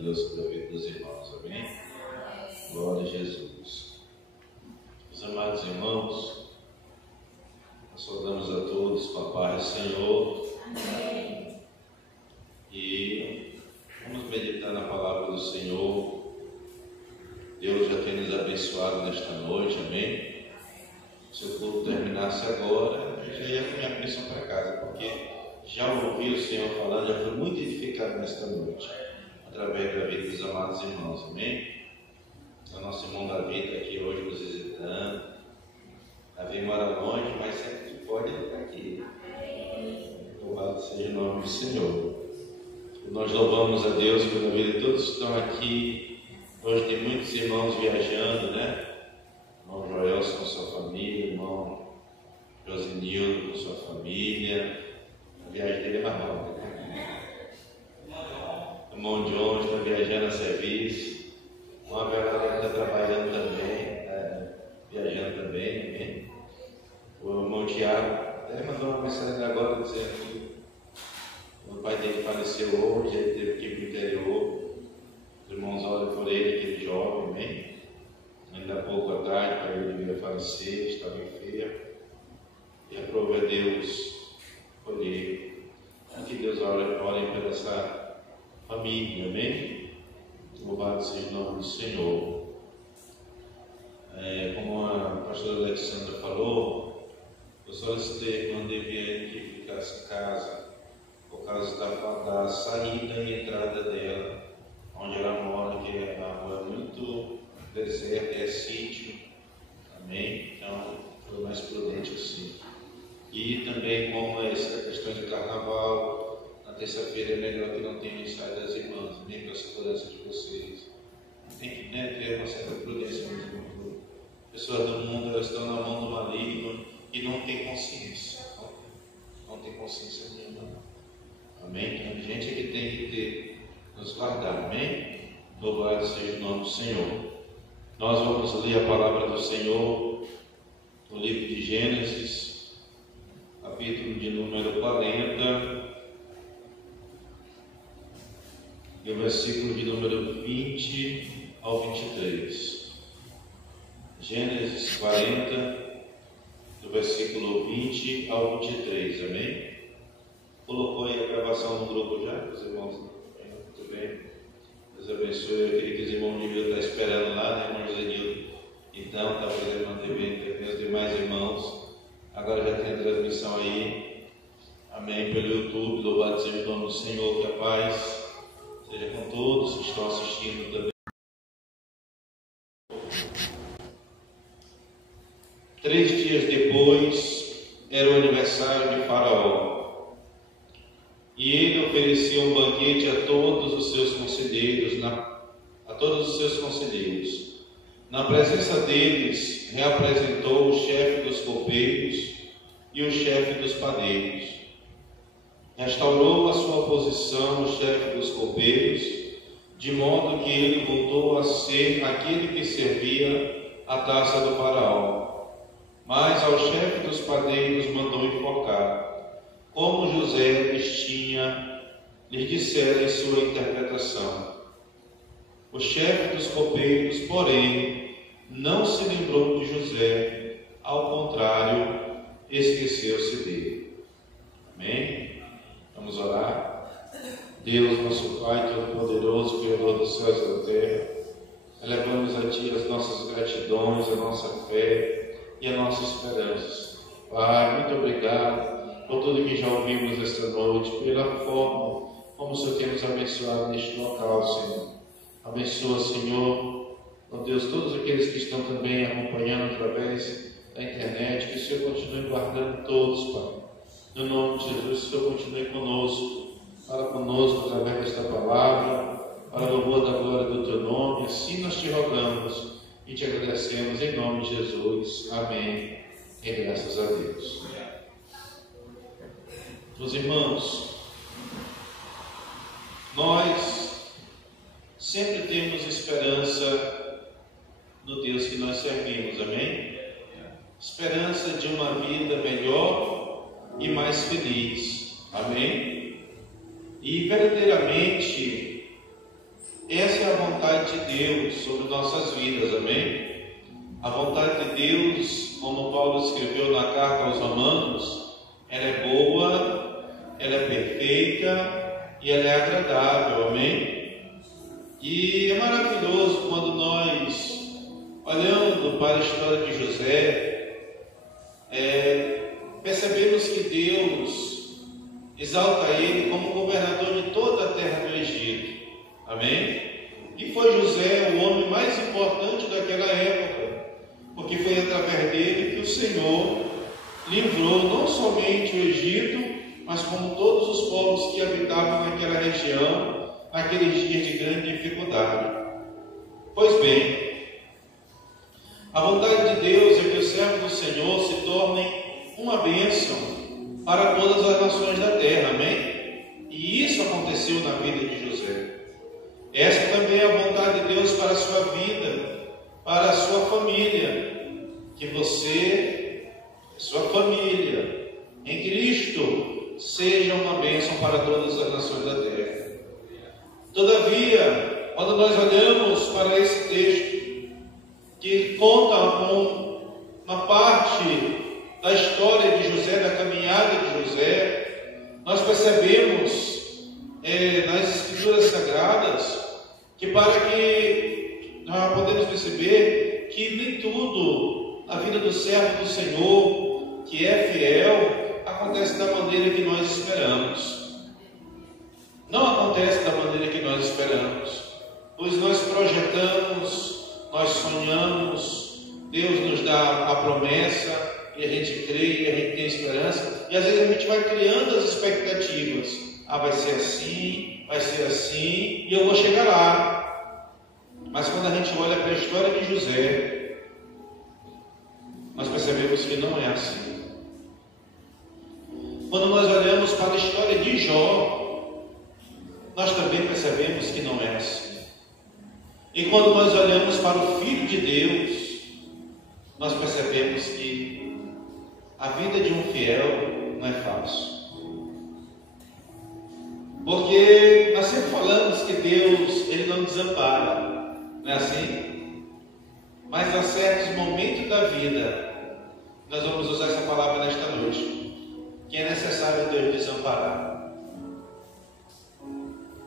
de Deus sobre a vida dos irmãos, amém? Glória a Jesus. Meus amados irmãos, nós saudamos a todos com a paz do Senhor. Amém. E vamos meditar na palavra do Senhor. Deus já tem nos abençoado nesta noite, amém? Se o culto terminasse agora, eu já ia com minha bênção para casa, porque já ouvi o Senhor falando, já foi muito edificado nesta noite, através da vida dos amados irmãos, amém? O nosso irmão Davi está aqui hoje nos visitando. Davi mora longe, mas sempre que pode ele está aqui. Louvado seja o nome do Senhor. E nós louvamos a Deus pela vida de todos que estão aqui. Hoje tem muitos irmãos viajando, né? Irmão Joelson com sua família, irmão Josinildo com sua família. A viagem dele é mais rápida, né? Irmão John está viajando a serviço. Uma galera está trabalhando também, viajando também, amém? O irmão Tiago até mandou uma mensagem agora dizendo que o pai dele faleceu hoje, ele teve que ir para o interior. Os irmãos olham por ele, aquele jovem, amém? Ainda há pouco à tarde, para ele devia falecer, estava enfermo. E aprove a Deus colher. Que Deus ore por essa família, amém? Louvado seja o nome do Senhor. Como a pastora Alexandra falou, eu solicitei quando devia edificar essa casa, por causa da saída e entrada dela, onde ela mora, que a rua é muito deserta, é sítio, amém? Então, foi mais prudente assim. E também, como essa questão de carnaval, na terça-feira é melhor que não tenha ensaio das irmãs, nem para a segurança de vocês. Tem que ter uma certa prudência mesmo. Pessoas do mundo, elas estão na mão do maligno e não têm consciência. Não tem consciência nenhuma. Amém? Tem gente que tem que nos guardar, amém? Louvado seja o nome do Senhor. Nós vamos ler a palavra do Senhor no livro de Gênesis, capítulo de número 40, e o versículo de número 20 ao 23. Gênesis 40, do versículo 20 ao 23, amém? Colocou aí a gravação no grupo já, os irmãos? Muito bem. Deus abençoe. Eu queria que os irmãos deviam estar esperando lá, né, irmão Josenildo? Então, está fazendo uma TV, os demais irmãos. Agora já tem a transmissão aí, amém, pelo YouTube. Louvado seja o nome do Senhor, que a paz seja com todos que estão assistindo também. 3 dias depois, era o aniversário de Faraó. E ele ofereceu um banquete a todos os seus conselheiros, Na presença deles, reapresentou o chefe dos copeiros e o chefe dos padeiros. Restaurou a sua posição o chefe dos copeiros, de modo que ele voltou a ser aquele que servia a taça do faraó. Mas ao chefe dos padeiros mandou enfocar, como José lhes dissera em sua interpretação. O chefe dos copeiros, porém, não se lembrou de José, ao contrário, esqueceu-se dele. Amém? Vamos orar. Deus, nosso Pai Todo-Poderoso, Criador dos céus e da terra, elevamos a Ti as nossas gratidões, a nossa fé e a nossa esperança. Pai, muito obrigado por tudo que já ouvimos esta noite, pela forma como o Senhor tem nos abençoado neste local, Senhor. Abençoa, Senhor, ó Deus, todos aqueles que estão também acompanhando através da internet, que o Senhor continue guardando todos, Pai. No nome de Jesus, o Senhor continue conosco, fala conosco através desta palavra, para o louvor da glória do Teu nome. Assim nós te rogamos e te agradecemos em nome de Jesus. Amém. E graças a Deus. Meus irmãos, nós sempre temos esperança no Deus que nós servimos, amém? Esperança de uma vida melhor e mais feliz, amém? E verdadeiramente Deus sobre nossas vidas, amém? A vontade de Deus, como Paulo escreveu na carta aos Romanos, ela é boa, ela é perfeita e ela é agradável, amém? E é maravilhoso quando nós, olhando para a história de José, percebemos que Deus exalta ele como governador de toda a terra do Egito, amém? E foi José o homem mais importante daquela época, porque foi através dele que o Senhor livrou não somente o Egito, mas como todos os povos que habitavam naquela região, naqueles dias de grande dificuldade. Pois bem, a vontade de Deus é que os servos do Senhor se tornem uma bênção para todas as nações da terra, amém? E isso aconteceu na vida de José. Essa também é a vontade de Deus para a sua vida, para a sua família, que você, sua família, em Cristo, seja uma bênção para todas as nações da terra. Todavia, quando nós olhamos para esse texto, que conta com uma parte da história de José, da caminhada de José, nós percebemos nas Escrituras Sagradas que nós podemos perceber que nem tudo na vida do servo do Senhor, que é fiel, acontece da maneira que nós esperamos. Não acontece da maneira que nós esperamos, pois nós projetamos, nós sonhamos, Deus nos dá a promessa, e a gente crê, e a gente tem esperança, e às vezes a gente vai criando as expectativas. Vai ser assim, e eu vou chegar lá. Mas quando a gente olha para a história de José, nós percebemos que não é assim. Quando nós olhamos para a história de Jó, nós também percebemos que não é assim. E quando nós olhamos para o Filho de Deus, nós percebemos que a vida de um fiel não é fácil. Porque nós sempre falamos que Deus, Ele não desampara, não é assim? Mas há certos momentos da vida, nós vamos usar essa palavra nesta noite, que é necessário Deus desamparar.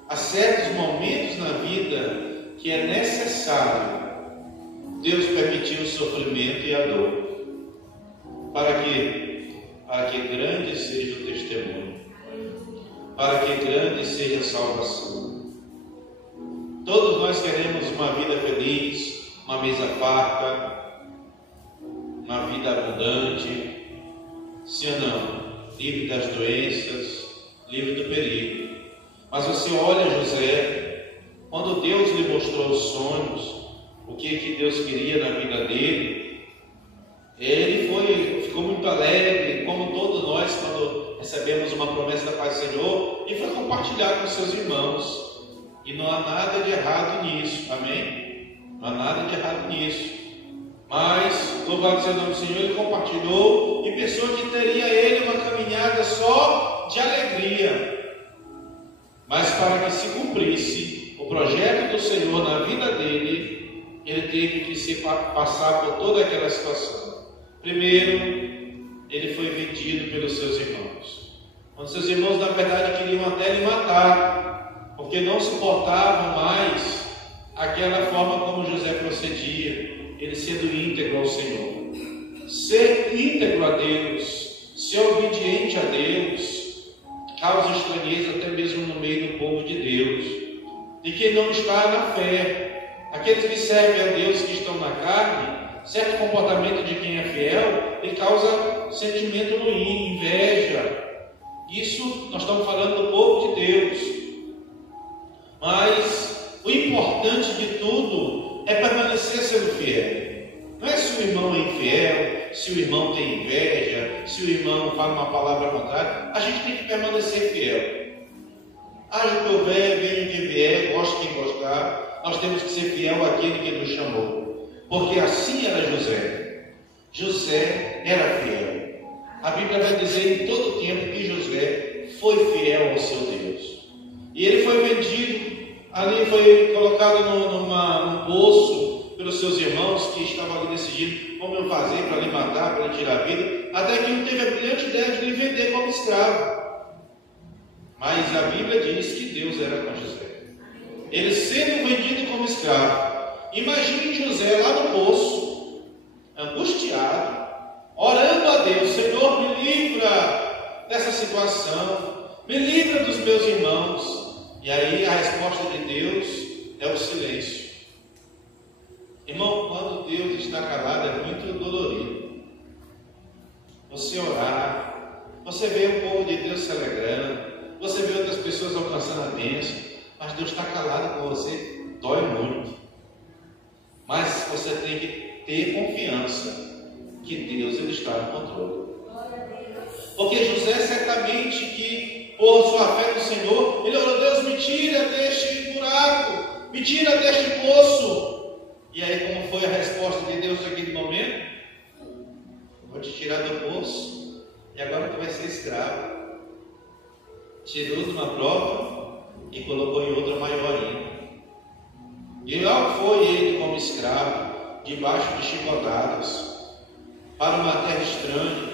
Há certos momentos na vida que é necessário Deus permitir o sofrimento e a dor. Para quê? Para que grande seja o testemunho. Para que grande seja a salvação. Todos nós queremos uma vida feliz, uma mesa farta, uma vida abundante, sim ou não? Livre das doenças, livre do perigo. Mas você olha José, quando Deus lhe mostrou os sonhos, o que Deus queria na vida dele, ele ficou muito alegre, como todos nós, quando recebemos uma promessa da paz do Senhor, e foi compartilhar com seus irmãos. E não há nada de errado nisso, amém? Não há nada de errado nisso. Mas, louvado seja o nome do Senhor, ele compartilhou e pensou que teria ele uma caminhada só de alegria. Mas para que se cumprisse o projeto do Senhor na vida dele, ele teve que passar por toda aquela situação. Primeiro, ele foi vendido pelos seus irmãos. Quando seus irmãos, na verdade, queriam até lhe matar, porque não suportavam mais aquela forma como José procedia, ele sendo íntegro ao Senhor. Ser íntegro a Deus, ser obediente a Deus, causa estranheza até mesmo no meio do povo de Deus. E quem não está na fé, aqueles que servem a Deus, que estão na carne, certo comportamento de quem é fiel, ele causa sentimento ruim, inveja. Isso nós estamos falando do povo de Deus. Mas o importante de tudo é permanecer sendo fiel. Não é se o irmão é infiel, se o irmão tem inveja, se o irmão fala uma palavra contrária. A gente tem que permanecer fiel. Haja o que houver, venha o que vier, goste quem gostar. Nós temos que ser fiel àquele que nos chamou. Porque assim era José. José era fiel. A Bíblia vai dizer em todo tempo que José foi fiel ao seu Deus. E ele foi vendido Ali foi colocado num poço pelos seus irmãos que estavam ali decidindo como eu fazer para lhe matar, para lhe tirar a vida, até que um teve a brilhante ideia de lhe vender como escravo. Mas a Bíblia diz que Deus era com José. Ele sendo vendido como escravo. Imagine José lá no poço, angustiado, orando a Deus: Senhor, me livra dessa situação, me livra dos meus irmãos. E aí a resposta de Deus é o silêncio. Irmão, quando Deus está calado é muito dolorido. Você orar, você vê o povo de Deus se alegrando, você vê outras pessoas alcançando a bênção, mas Deus está calado com você, dói muito. Mas você tem que ter confiança que Deus ele está no controle. Porque José certamente que por sua fé no Senhor, ele orou: Deus, me tira deste buraco, me tira deste poço. E aí, como foi a resposta de Deus naquele momento? Vou te tirar do poço e agora tu vai ser escravo. Tirou de uma prova e colocou em outra maior ainda. E lá foi ele como escravo, debaixo de chicotadas, para uma terra estranha,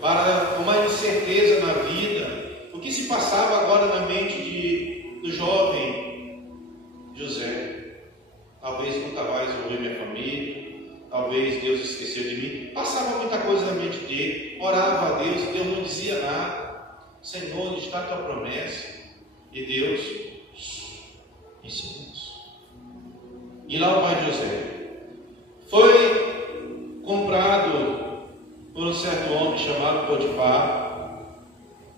para uma incerteza na vida. O que se passava agora na mente do jovem José? Talvez nunca mais vou ver minha família, talvez Deus esqueceu de mim. Passava muita coisa na mente dele, orava a Deus, e Deus não dizia nada. Senhor, onde está a tua promessa? E Deus em silêncio. E lá o pai de José foi comprado por um certo homem chamado Potifar.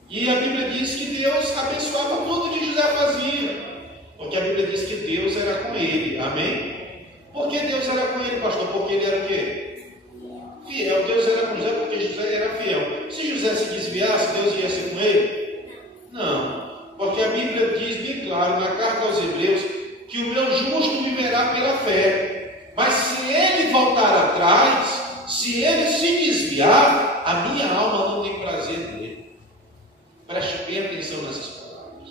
E a Bíblia diz que Deus abençoava tudo que José fazia, porque a Bíblia diz que Deus era com ele. Amém? Por que Deus era com ele, pastor? Porque ele era o quê? Fiel. Deus era com José porque José era fiel. Se José se desviasse, Deus ia ser com ele? Não. Porque a Bíblia diz bem claro na carta aos Hebreus que o meu justo viverá pela fé. Mas se ele voltar atrás, se ele se desviar, a minha alma não tem prazer nele. Preste bem atenção nessas palavras.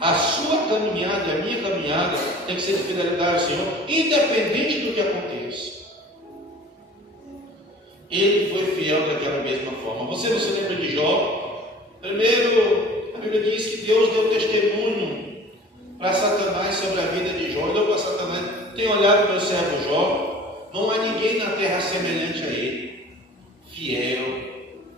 A sua caminhada e a minha caminhada tem que ser de fidelidade ao Senhor, independente do que aconteça. Ele foi fiel daquela mesma forma. Você não se lembra de Jó? Primeiro, a Bíblia diz que Deus deu testemunho para Satanás sobre a vida de Jó. Ele deu para Satanás: tem olhado meu servo Jó, não há ninguém na terra semelhante a ele, fiel,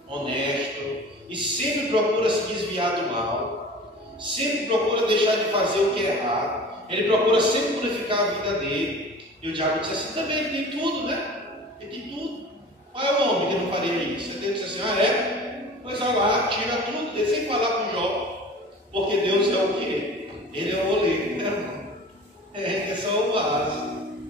honesto, e sempre procura se desviar do mal, sempre procura deixar de fazer o que é errado, ele procura sempre purificar a vida dele. E o diabo disse assim: também ele tem tudo, né? Ele tem tudo. Qual é o homem que não faria isso? Ele disse assim: ah, é? Pois vai lá, tira tudo dele, sem falar com Jó, porque Deus é o quê? Ele é o oleiro, né? É só o vaso.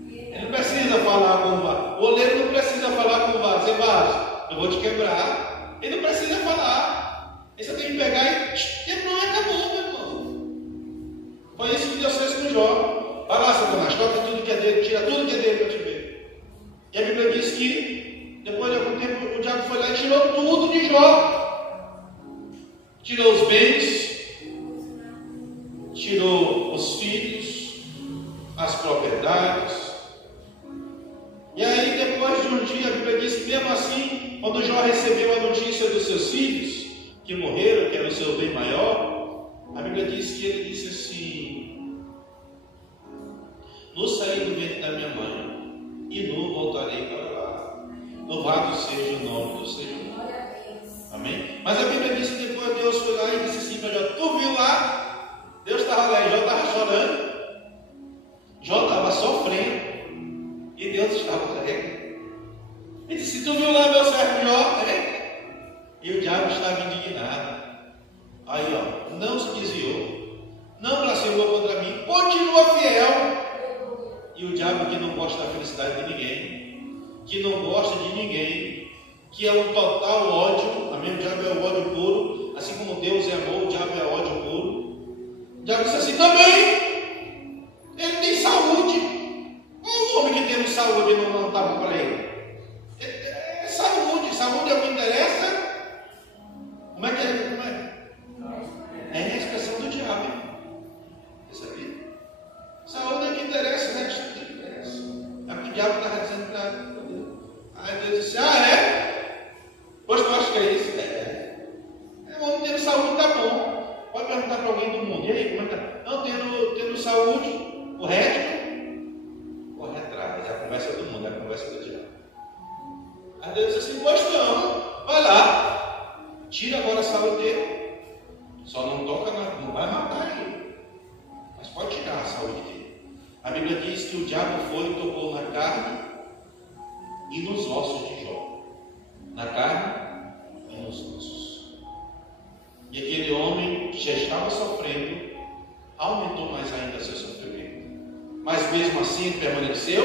Ele não precisa falar com o vaso. O oleiro não precisa falar com o vaso: é vaso, eu vou te quebrar. Ele não precisa falar. Ele só tem que pegar e quebrou e acabou, meu irmão. Foi isso que Deus fez com Jó. Vai lá, Satanás, toca tudo que é dele, tira tudo que é dele para te ver. E a Bíblia diz que depois de algum tempo o diabo foi lá e tirou tudo de Jó. Tirou os bens, tirou os filhos, as propriedades. E aí, depois de um dia, a Bíblia diz que mesmo assim, quando Jó recebeu a notícia dos seus filhos que morreram, que era o seu bem maior, a Bíblia diz que ele disse assim: no saí do ventre da minha mãe e no voltarei para lá. Louvado seja o nome do Senhor. Amém? Mas a Bíblia diz que depois Deus foi lá e disse assim para Jó: tu viu lá? Deus estava lá e Jó estava chorando. Jó estava sofrendo e Deus estava alegre. Ele disse: tu viu lá meu servo Jó? E o diabo estava indignado. Aí, ó, não se desviou, não blasfemou contra mim, continua fiel. E o diabo, que não gosta da felicidade de ninguém, que não gosta de ninguém, que é um total ódio, amém? O diabo é o ódio puro, assim como Deus é amor, o diabo é ódio puro. O diabo disse assim: também, ele tem saúde. Um homem que tem saúde não está bom para ele. É saúde, saúde é o que interessa. Como é que é? Como é? É a expressão do diabo, hein? saúde, corre atrás. É a conversa do mundo, é a conversa do diabo. Aí Deus disse assim: pois não, vai lá, tira agora a saúde dele. Só não toca, não vai matar ele, mas pode tirar a saúde dele. A Bíblia diz que o diabo foi e tocou na carne e nos ossos de Jó. Na carne e nos ossos. E aquele homem que já estava sofrendo aumentou mais ainda seu sofrimento. Mas mesmo assim ele permaneceu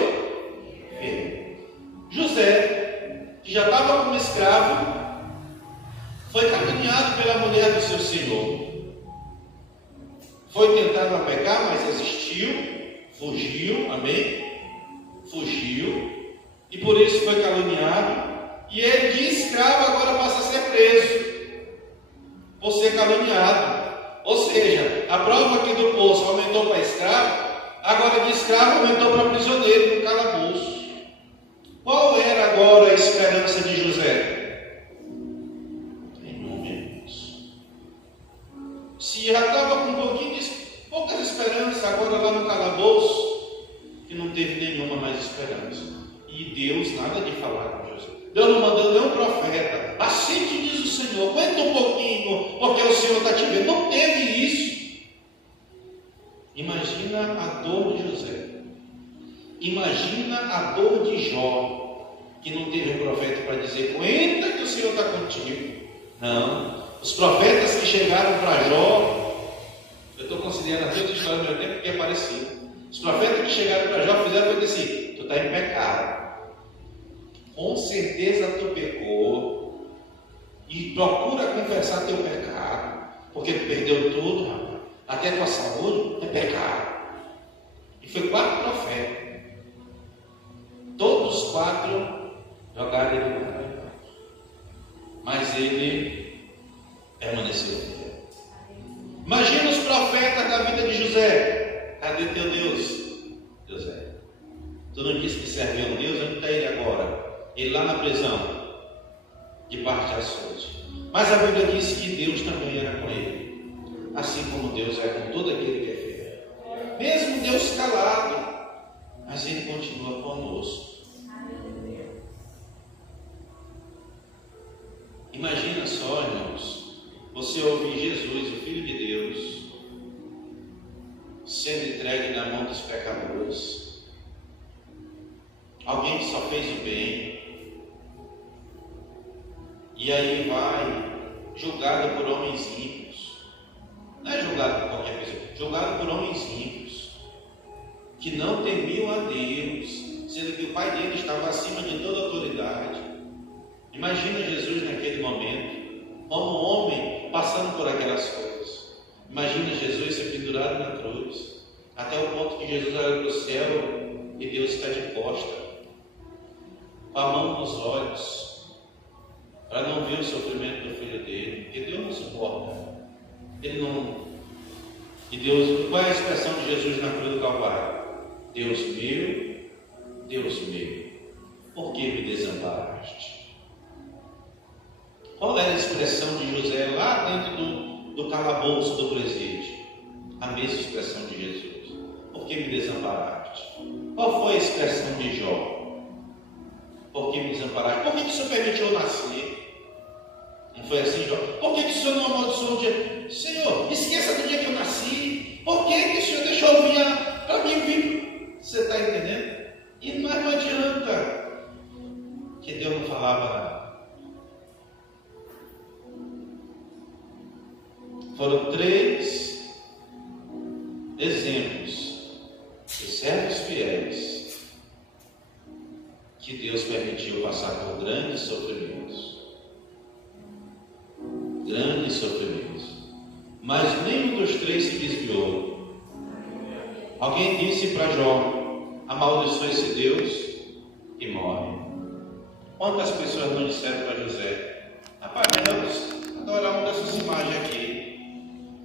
firme. José, que já estava como escravo, foi caluniado pela mulher do seu senhor. Foi tentado a pecar, mas resistiu, fugiu, amém? Fugiu, e por isso foi caluniado. E ele de escravo agora passa a ser preso, por ser caluniado. Ou seja, a prova aqui do poço aumentou para escravo, agora de escravo aumentou para prisioneiro no calabouço. Qual era agora a esperança de José? Se já estava com um pouquinho de poucas esperanças, agora lá no calabouço, que não teve nenhuma mais esperança. E Deus nada de falar com José. Deus não mandou nenhum profeta. Assim te diz o Senhor, aguenta um pouquinho, porque o Senhor está te vendo. Não teve isso. Imagina a dor de José. Imagina a dor de Jó, que não teve um profeta para dizer: aguenta que o Senhor está contigo. Não. Os profetas que chegaram para Jó, eu estou considerando toda a história do meu tempo porque é parecido. Os profetas que chegaram para Jó fizeram para dizer assim: tu está em pecado. Com certeza tu pecou. E procura confessar teu pecado. Porque tu perdeu tudo, rapaz. Até tua saúde é pecado. E foi 4 profetas. Todos os 4 jogaram ele no mar. Mas ele permaneceu fiel. Imagina os profetas da vida de José. Cadê teu Deus? José, tu não disse que servia a um Deus? Onde está ele agora? Ele lá na prisão, debaixo de açoite. Mas a Bíblia disse que Deus também era com ele, assim como Deus é com todo aquele que é fiel. Mesmo Deus calado, mas ele continua conosco. Imagina só, irmãos, você ouvir Jesus, o Filho de Deus, sendo entregue na mão dos pecadores, alguém que só fez o bem, e aí vai julgado por homens ímpios. Não é julgado por qualquer pessoa, julgado por homens ímpios, que não temiam a Deus, sendo que o pai dele estava acima de toda autoridade. Imagina Jesus naquele momento, como homem, passando por aquelas coisas. Imagina Jesus ser pendurado na cruz, até o ponto que Jesus olha para o céu e Deus está de costa, com a mão nos olhos, para não ver o sofrimento do filho dele, porque Deus não suporta. Ele não. E Deus, qual é a expressão de Jesus na cruz do Calvário? Deus meu, por que me desamparaste? Qual era a expressão de José lá dentro do calabouço do presídio? A mesma expressão de Jesus. Por que me desamparaste? Qual foi a expressão de Jó? Por que me desamparaste? Por que o Senhor permitiu eu nascer? Não foi assim, Jó? Por que o Senhor não amaldiçoou um dia? Senhor, esqueça do dia que eu nasci. Por que o Senhor deixou eu vir para mim vir? Você está entendendo? E não adianta que Deus não falava nada. Foram 3 exemplos de servos fiéis que Deus permitiu passar por grandes sofrimentos. Grandes sofrimentos. Mas nenhum dos 3 se desviou. Alguém disse para Jó: amaldiçoe esse Deus e morre. Quantas pessoas não disseram para José: rapaz, vamos adorar uma dessas imagens aqui.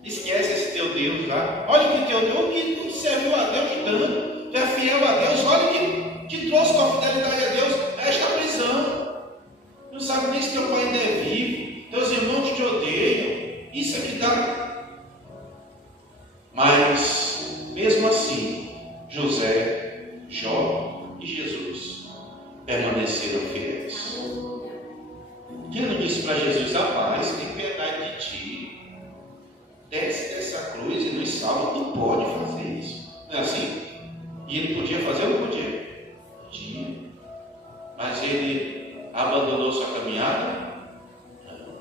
Esquece esse teu Deus lá. Olha que teu Deus que não serviu a Deus tanto, tu é fiel a Deus. Olha que te trouxe com a fidelidade a Deus esta prisão. Não sabe nem se teu pai ainda é vivo, teus irmãos te odeiam. Isso é que dá. Mas mesmo José, Jó e Jesus permaneceram fiéis. Ele não disse para Jesus: rapaz, tem piedade de ti, desce dessa cruz e nos salva, tu pode fazer isso. Não é assim? E ele podia fazer ou não podia? Podia. Mas ele abandonou sua caminhada? Não.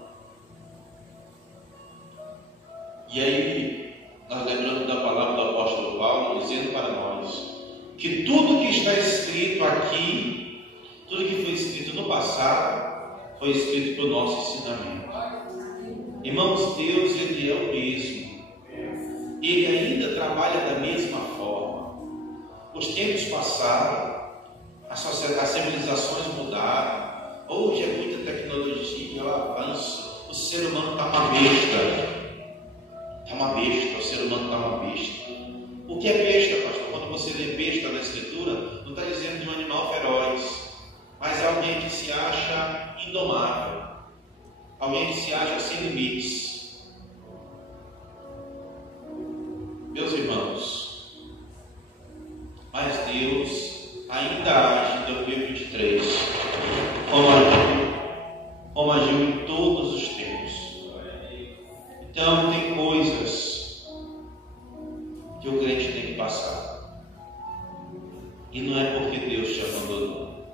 E aí, nós lembramos da palavra do apóstolo Paulo, dizendo para nós que tudo que está escrito aqui, tudo que foi escrito no passado, foi escrito para o nosso ensinamento. Irmãos, Deus, Ele é o mesmo. Ele ainda trabalha da mesma forma. Os tempos passaram, as civilizações mudaram. Hoje é muita tecnologia, é um avanço. O ser humano está uma besta. Está uma besta, o ser humano está uma besta. O que é besta, pastor? Quando você lê besta na Escritura, não está dizendo de um animal feroz, mas é alguém que se acha indomável, alguém que se acha sem limites. Meus irmãos, mas Deus ainda age em 2023 como agiu em todos os tempos. Então tem coisas que o crente tem que passar, e não é porque Deus te abandonou,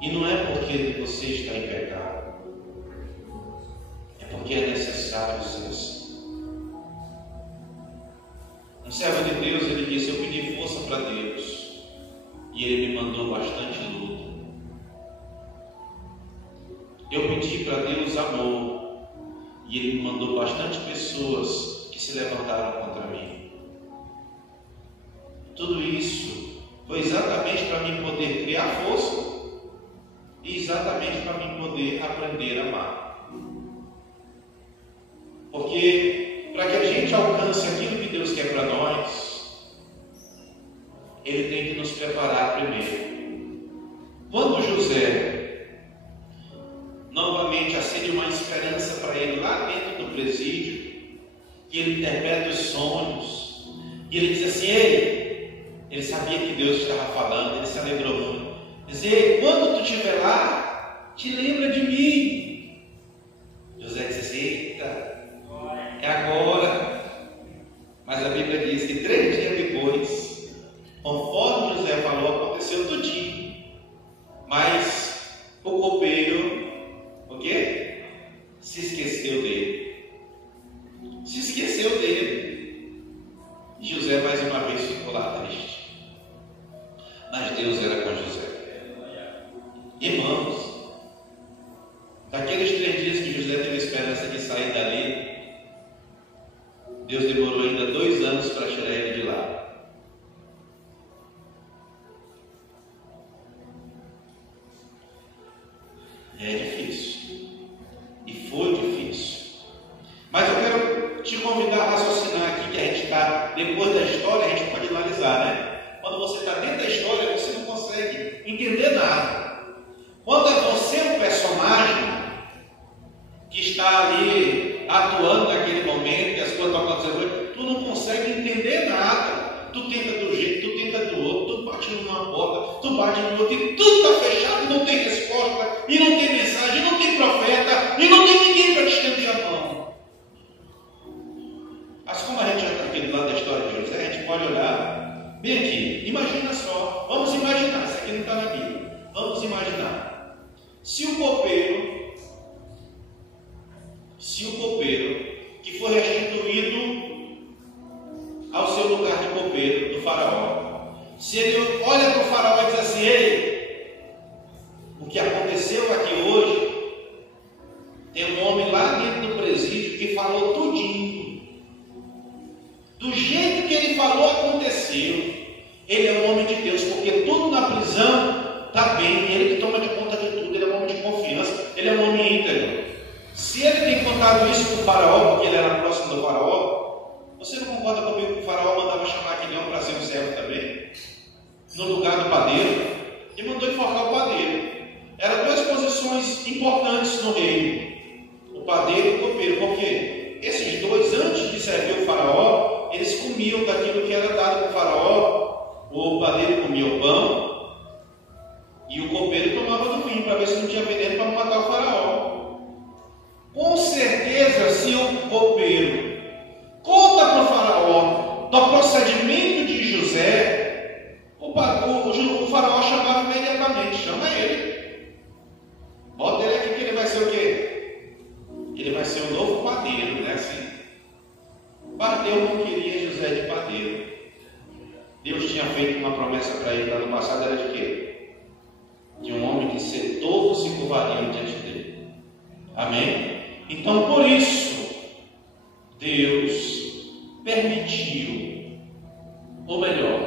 e não é porque você está em pecado, é porque é necessário ser assim. Um servo de Deus, ele disse: eu pedi força para Deus e Ele me mandou bastante luta. Eu pedi para Deus amor e Ele me mandou bastante pessoas que se levantaram contra mim. Tudo isso foi exatamente para mim poder criar força e exatamente para mim poder aprender a amar. Porque para que a gente alcance aquilo que Deus quer para nós, Ele tem que nos preparar primeiro. Quando José novamente acende uma esperança para ele lá dentro do presídio, e ele interpreta os sonhos, e ele diz assim: ele sabia que Deus estava falando, ele se alegrou muito. Dizer: quando tu estiver lá, te lembra de mim. José disse assim: eita, é agora. Mas a Bíblia diz que 3 dias depois, conforme José falou, aconteceu tudinho. Mas o copeiro, o quê? Se esqueceu dele. Se esqueceu dele. E José mais uma vez ficou lá triste. Mas Deus era com José. Irmãos, daqueles 3 dias que José teve esperança de sair dali, Deus demorou ainda 2 anos para tirar ele de lá. É difícil. E foi difícil. Mas eu quero te convidar a raciocinar aqui, que a gente está, depois da história, a gente pode analisar, né? Quando você está dentro da história, você não consegue entender nada. Quando é você um personagem que está ali atuando naquele momento, e as coisas estão acontecendo, tu não consegue entender nada. Tu tenta do jeito, tu tenta do outro, tu bate numa porta, tu bate no outro, e tudo está fechado, não tem resposta, e não tem mensagem, e não tem profeta, e não tem ninguém para te estender a mão. Mas como a gente já está aqui do lado da história de José, a gente pode olhar bem aqui. Imagina só, vamos imaginar, isso aqui não está na Bíblia, vamos imaginar. Se o copeiro que foi restituído ao seu lugar de copeiro do faraó, se ele olha para o faraó e diz assim: ei, o que aconteceu aqui hoje, tem um homem lá dentro do presídio que falou tudinho, do jeito que ele falou aconteceu. Ele é um homem de Deus, porque tudo na prisão está bem, ele que toma de conta de tudo, ele é um homem de confiança, ele é um homem íntegro. Se ele tem contado isso para o faraó, porque ele era próximo do faraó, você não concorda comigo que o faraó mandava chamar aquele homem para ser um servo também? No lugar do padeiro, e mandou enforcar o padeiro. Eram 2 posições importantes no reino, o padeiro e o copeiro, porque esses 2, antes de servir o faraó, eles comiam comiam daquilo que era dado para o faraó. O padeiro comia o pão e o copeiro tomava do vinho, para ver se não tinha veneno para matar o faraó. Com certeza, se o copeiro conta para o faraó do procedimento de José, o faraó chamava imediatamente, chama ele. Bota ele aqui que ele vai ser o quê? Ele vai ser o novo padeiro, né? Assim. O padeiro não queria José de padeiro. Deus tinha feito uma promessa para ele lá no passado, era de quê? De um homem que todos se curvariam diante dele. Amém? Então, por isso, Deus permitiu, ou melhor,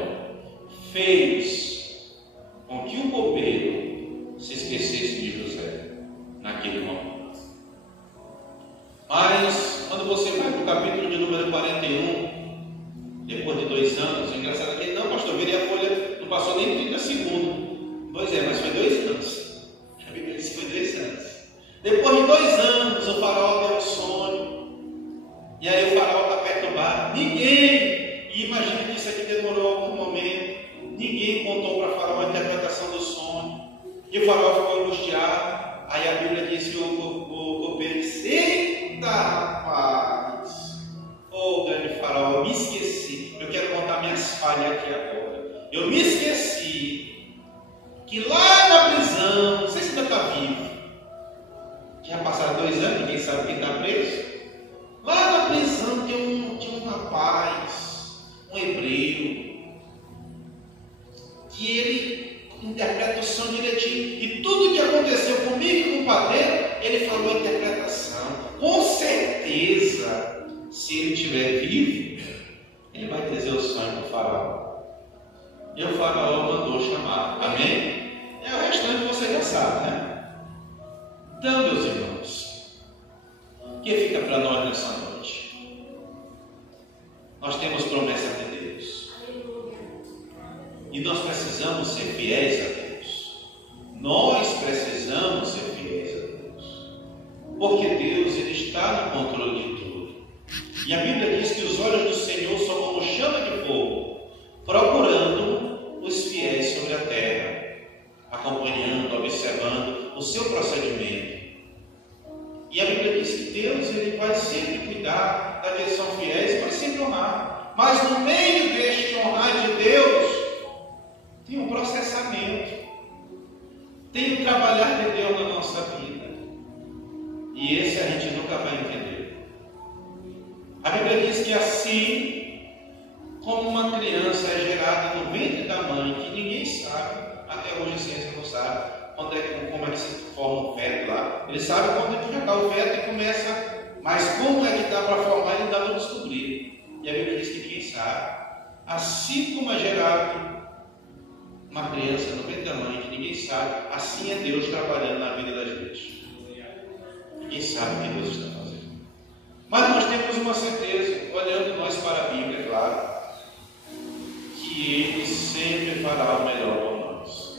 fez com que o copeiro se esquecesse de José naquele momento. Mas, quando você vai para o capítulo de número 41, depois de 2 anos, o engraçado é que não, pastor, eu virei a folha, não passou nem 30 segundos. Pois é, mas foi 2 anos. A Bíblia diz que foi 2 anos. Depois de 2 anos, o faraó teve um sonho. E aí o faraó está perturbado. Ninguém, e imagina que isso aqui demorou algum momento, ninguém contou para o faraó a interpretação do sonho. E o faraó ficou angustiado. Aí a Bíblia diz que o copeiro disse: eita, rapaz! Ô grande faraó, eu me esqueci. Eu quero contar minhas falhas aqui agora. Eu me esqueci que lá na prisão, não sei se ainda está vivo, já passaram 2 anos, ninguém sabe quem está preso. Lá na prisão tinha um rapaz, um hebreu, que ele interpreta o som direitinho. E tudo que aconteceu comigo e com o padeiro, ele falou a interpretação. Com certeza, se ele estiver vivo, ele vai trazer o sonho para o faraó. E o faraó mandou chamar. Amém? É o restante que você já sabe, né? Então, meus irmãos, o que fica para nós nessa noite? Nós temos promessa de Deus. E nós precisamos ser fiéis a Deus. Nós precisamos ser fiéis a Deus. Porque Deus, Ele está no controle de tudo. E a Bíblia diz que os olhos do Senhor são como chama de fogo, procurando os fiéis sobre a terra, acompanhando, observando o seu procedimento. E a Bíblia diz que Deus, Ele vai sempre cuidar daqueles que são fiéis, vai sempre honrar. Mas no meio deste honrar de Deus, tem um processamento, tem um trabalhar de Deus na nossa vida. E esse a gente nunca vai entender. A Bíblia diz que assim como uma criança é gerada no ventre da mãe, que ninguém sabe, até hoje a ciência não sabe como é que se forma o feto lá. Ele sabe quando é que já está o feto e começa, mas como é que dá para formar, ele dá para descobrir. E a Bíblia diz que quem sabe, assim como é gerado uma criança no ventre da mãe, que ninguém sabe, assim é Deus trabalhando na vida da gente. Ninguém sabe o que Deus está fazendo. Mas nós temos uma certeza, olhando nós para a Bíblia, claro, que Ele sempre fará o melhor por nós.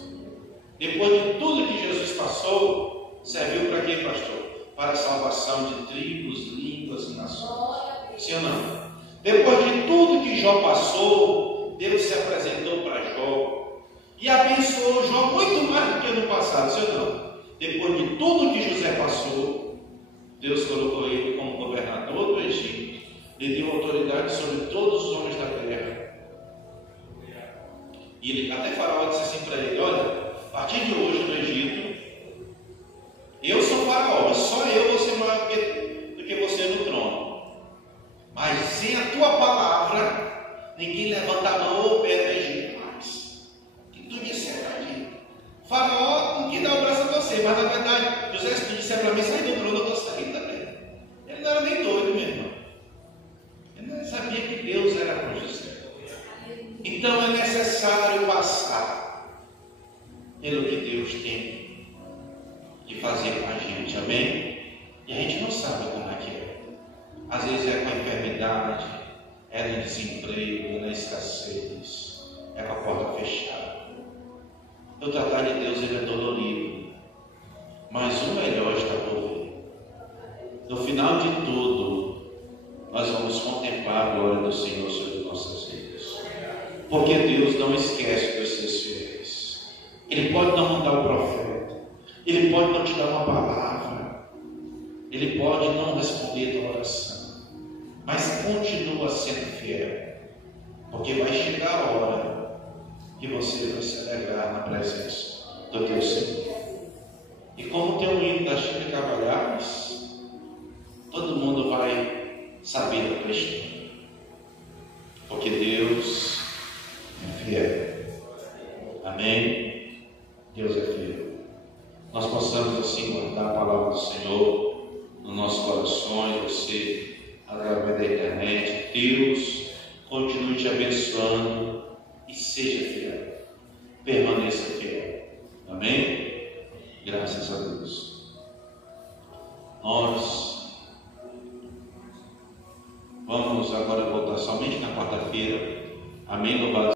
Depois de tudo que Jesus passou, serviu para quê, pastor? Para a salvação de tribos, línguas e nações. Sim ou não? Depois de tudo que Jó passou, Deus se apresentou para Jó e abençoou Jó muito mais do que no passado. Sim ou não? Depois de tudo que José passou, Deus colocou ele como governador do Egito, lhe deu autoridade sobre todos os homens da terra. E ele, até Faraó disse assim para ele: olha, a partir de hoje no Egito, eu sou Faraó, só eu vou ser maior do que você no trono. Mas sem a tua palavra, ninguém levanta a mão ou o pé do Egito mais. Que tu disser para mim. Faraó não quis dar o braço a você, mas na verdade, José, se tu disser para mim, sai do trono, eu estou saindo também. Ele não era nem doido, meu irmão. Ele não sabia que Deus era com José. Então é necessário passar pelo que Deus tem de fazer com a gente, amém? E a gente não sabe como é que é. Às vezes é com a enfermidade, é no desemprego, é na escassez, é com a porta fechada. O tratar de Deus, ele é dolorido, mas o melhor está por vir. No final de tudo, nós vamos contemplar a glória do Senhor sobre nossas Porque Deus não esquece dos seus fiéis. Ele pode não mandar o profeta, Ele pode não te dar uma palavra, Ele pode não responder a tua oração, mas continua sendo fiel, porque vai chegar a hora que você vai se alegrar na presença do teu Senhor. E como tem um hino da Chica Cavalhares, todo mundo vai saber da tua história, porque Deus é fiel. Amém? Deus é fiel. Nós possamos assim guardar a palavra do Senhor nos nossos corações, você através da internet. Deus continue te abençoando e seja fiel, permaneça fiel. Amém? Graças a Deus. Nós vamos agora voltar somente na quarta-feira. Amém? Louvado